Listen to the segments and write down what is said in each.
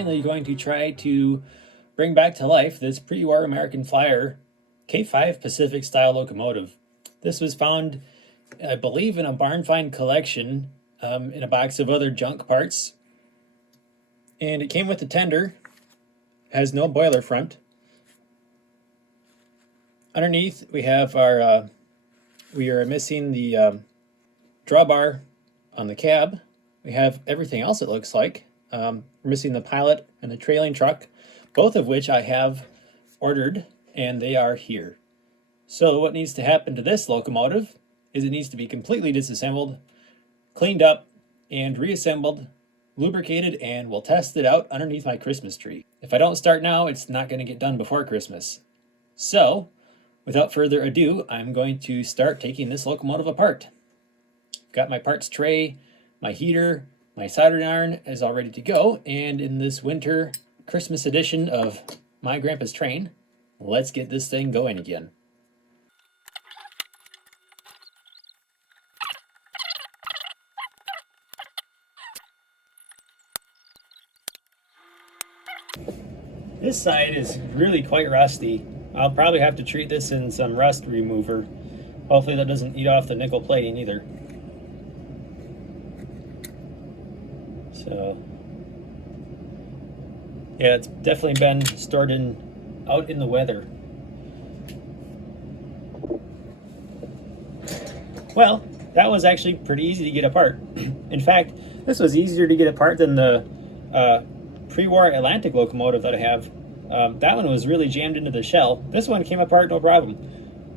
finally going to try to bring back to life this pre-war American Flyer K5 Pacific style locomotive. This was found, I believe, in a barn find collection in a box of other junk parts. And it came with the tender, has no boiler front. Underneath we have our, we are missing the drawbar on the cab. We have everything else, it looks like. We're missing the pilot and the trailing truck, both of which I have ordered, and they are here. So what needs to happen to this locomotive is it needs to be completely disassembled, cleaned up, and reassembled, lubricated, and we'll test it out underneath my Christmas tree. If I don't start now, it's not going to get done before Christmas. So, without further ado, I'm going to start taking this locomotive apart. Got my parts tray, my heater, my soldering iron is all ready to go, and in this winter Christmas edition of My Grandpa's Train, let's get this thing going again. This side is really quite rusty. I'll probably have to treat this in some rust remover. Hopefully that doesn't eat off the nickel plating either. So, yeah, it's definitely been stored out in the weather. Well, that was actually pretty easy to get apart. In fact, this was easier to get apart than the pre-war Atlantic locomotive that I have. That one was really jammed into the shell. This one came apart no problem.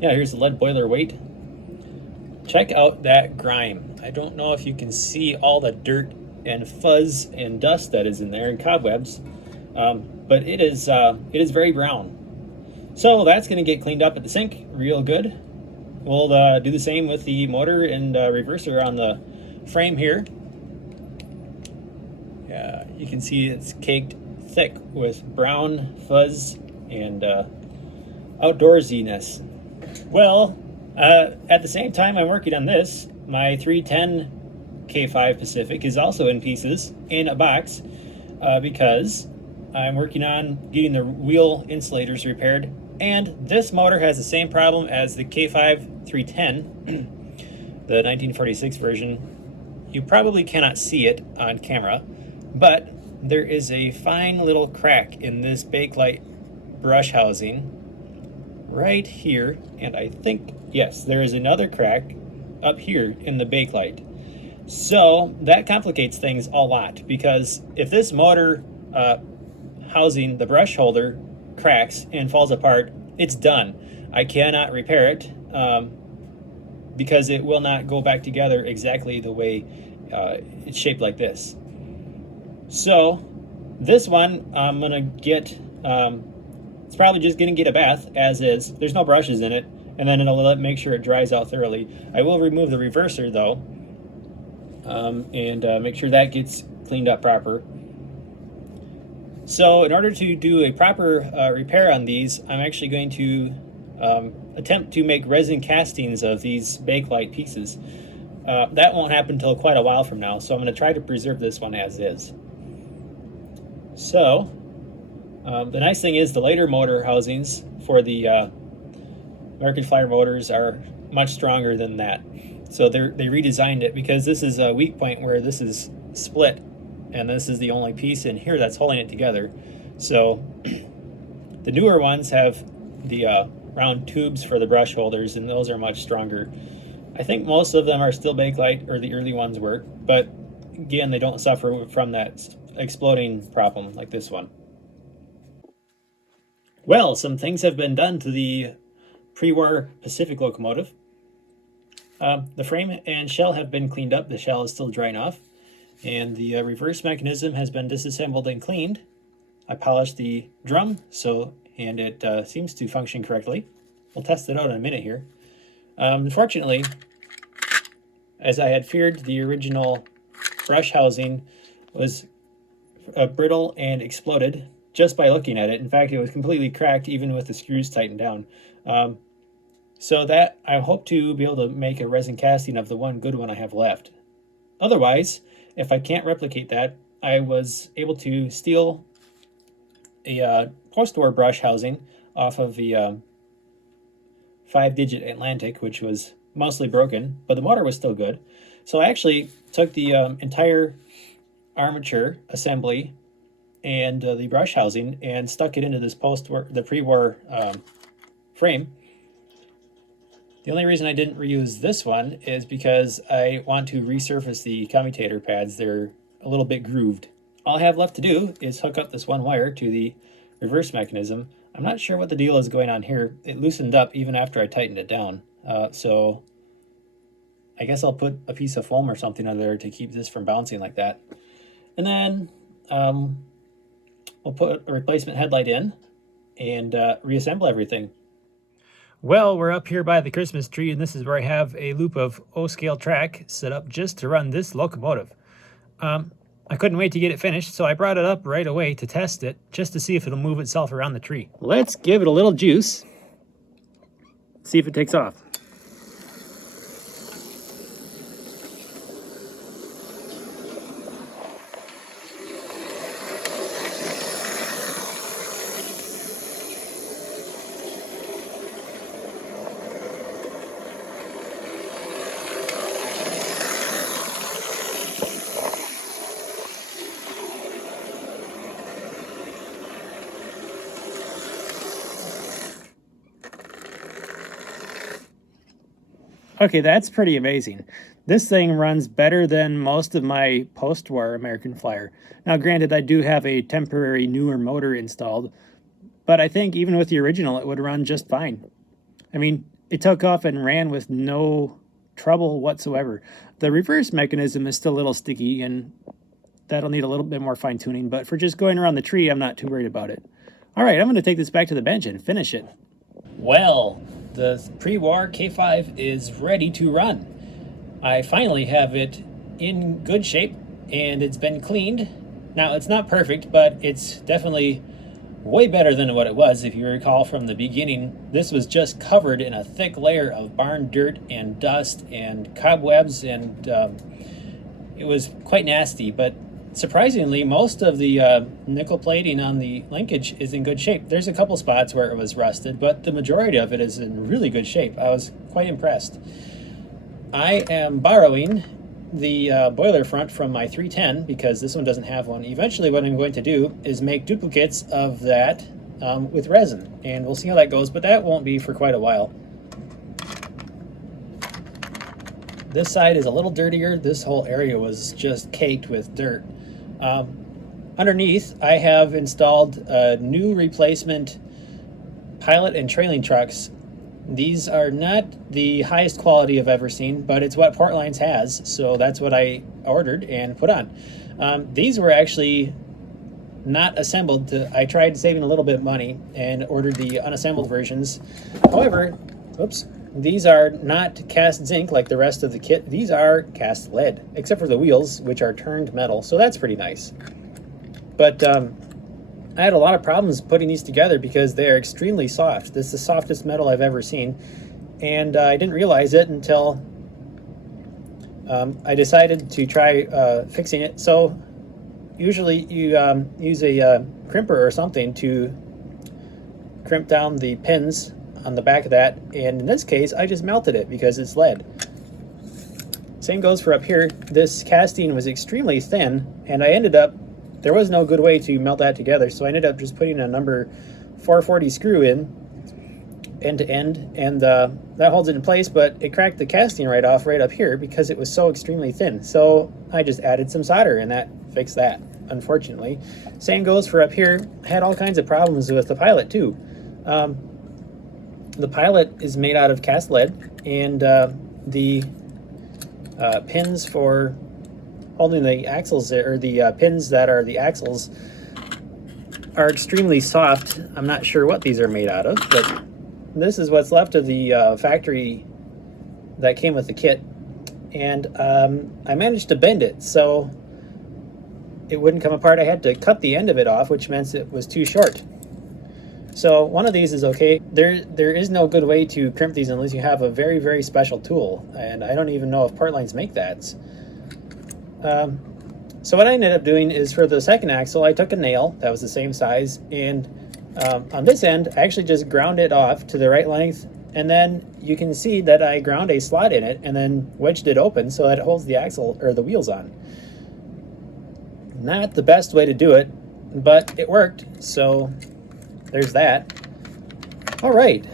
Yeah, here's the lead boiler weight. Check out that grime. I don't know if you can see all the dirt and fuzz and dust that is in there and cobwebs, but it is very brown. So that's going to get cleaned up at the sink real good. We'll do the same with the motor and reverser on the frame here. You can see it's caked thick with brown fuzz and outdoorsiness. Well, at the same time I'm working on this, my 310 K5 Pacific is also in pieces in a box because I'm working on getting the wheel insulators repaired, and this motor has the same problem as the K5 310, the 1946 version. You probably cannot see it on camera, but there is a fine little crack in this bakelite brush housing right here, and I think, yes, there is another crack up here in the bakelite. So that complicates things a lot, because if this motor housing, the brush holder, cracks and falls apart, it's done. I cannot repair it because it will not go back together exactly the way it's shaped like this. So this one I'm gonna get, it's probably just gonna get a bath as is. There's no brushes in it, and then it'll make sure it dries out thoroughly. I will remove the reverser though, and make sure that gets cleaned up proper. So in order to do a proper repair on these, I'm actually going to attempt to make resin castings of these bakelite pieces. That won't happen until quite a while from now, so I'm going to try to preserve this one as is. So the nice thing is the later motor housings for the American Flyer motors are much stronger than that. So they redesigned it because this is a weak point where this is split, and this is the only piece in here that's holding it together. So the newer ones have the round tubes for the brush holders, and those are much stronger. I think most of them are still bakelite, or the early ones were, but again, they don't suffer from that exploding problem like this one. Well, some things have been done to the pre-war Pacific locomotive. The frame and shell have been cleaned up. The shell is still drying off, and the reverse mechanism has been disassembled and cleaned. I polished the drum, and it seems to function correctly. We'll test it out in a minute here. Unfortunately, as I had feared, the original brush housing was brittle and exploded just by looking at it. In fact, it was completely cracked even with the screws tightened down. So that I hope to be able to make a resin casting of the one good one I have left. Otherwise, if I can't replicate that, I was able to steal a post-war brush housing off of the 5-digit Atlantic, which was mostly broken, but the motor was still good. So I actually took the entire armature assembly and the brush housing and stuck it into this the pre-war frame. The only reason I didn't reuse this one is because I want to resurface the commutator pads. They're a little bit grooved. All I have left to do is hook up this one wire to the reverse mechanism. I'm not sure what the deal is going on here. It loosened up even after I tightened it down. So I guess I'll put a piece of foam or something under there to keep this from bouncing like that. And then we'll put a replacement headlight in and reassemble everything. Well, we're up here by the Christmas tree, and this is where I have a loop of O-scale track set up just to run this locomotive. I couldn't wait to get it finished, so I brought it up right away to test it, just to see if it'll move itself around the tree. Let's give it a little juice, see if it takes off. Okay, that's pretty amazing. This thing runs better than most of my post-war American Flyer. Now, granted, I do have a temporary newer motor installed, but I think even with the original, it would run just fine. I mean, it took off and ran with no trouble whatsoever. The reverse mechanism is still a little sticky, and that'll need a little bit more fine-tuning, but for just going around the tree, I'm not too worried about it. All right, I'm going to take this back to the bench and finish it. Well, the Prewar K5 is ready to run. I finally have it in good shape and it's been cleaned. Now, it's not perfect, but it's definitely way better than what it was. If you recall from the beginning, this was just covered in a thick layer of barn dirt and dust and cobwebs, and it was quite nasty, but surprisingly, most of the nickel plating on the linkage is in good shape. There's a couple spots where it was rusted, but the majority of it is in really good shape. I was quite impressed. I am borrowing the boiler front from my 310 because this one doesn't have one. Eventually what I'm going to do is make duplicates of that with resin, and we'll see how that goes, but that won't be for quite a while. This side is a little dirtier. This whole area was just caked with dirt. Underneath, I have installed new replacement pilot and trailing trucks. These are not the highest quality I've ever seen, but it's what Portlines has, so that's what I ordered and put on. These were actually not assembled. I tried saving a little bit of money and ordered the unassembled versions. However, oops, these are not cast zinc like the rest of the kit. These are cast lead, except for the wheels, which are turned metal, so that's pretty nice. But I had a lot of problems putting these together because they are extremely soft. This is the softest metal I've ever seen, and I didn't realize it until I decided to try fixing it. So usually you use a crimper or something to crimp down the pins on the back of that, and in this case I just melted it because it's lead. Same goes for up here. This casting was extremely thin, and there was no good way to melt that together, so I ended up just putting a number 440 screw in end to end, and that holds it in place, but it cracked the casting right off right up here because it was so extremely thin. So I just added some solder and that fixed that, unfortunately. Same goes for up here. I had all kinds of problems with the pilot too. The pilot is made out of cast lead, and the pins for holding the axles, or the pins that are the axles, are extremely soft. I'm not sure what these are made out of, but this is what's left of the factory that came with the kit, and I managed to bend it so it wouldn't come apart. I had to cut the end of it off, which meant it was too short. So one of these is okay. There is no good way to crimp these unless you have a very, very special tool, and I don't even know if Portlines make that. So what I ended up doing is for the second axle, I took a nail that was the same size, and on this end, I actually just ground it off to the right length, and then you can see that I ground a slot in it and then wedged it open so that it holds the axle or the wheels on. Not the best way to do it, but it worked, so there's that. All right,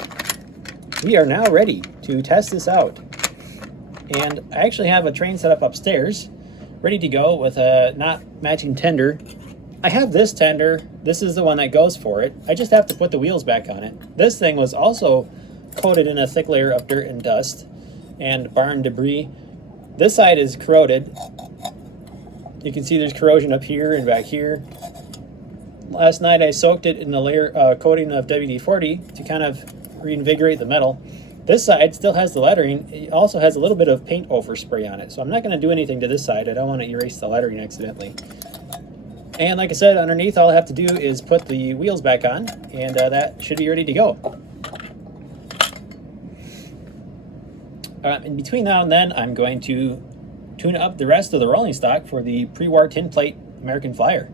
we are now ready to test this out. And I actually have a train set up upstairs, ready to go with a not matching tender. I have this tender. This is the one that goes for it. I just have to put the wheels back on it. This thing was also coated in a thick layer of dirt and dust and barn debris. This side is corroded. You can see there's corrosion up here and back here. Last night I soaked it in a layer coating of WD-40 to kind of reinvigorate the metal. This side still has the lettering. It also has a little bit of paint overspray on it, so I'm not going to do anything to this side. I don't want to erase the lettering accidentally. And like I said, underneath all I have to do is put the wheels back on, and that should be ready to go. In between now and then, I'm going to tune up the rest of the rolling stock for the Prewar tin plate American Flyer.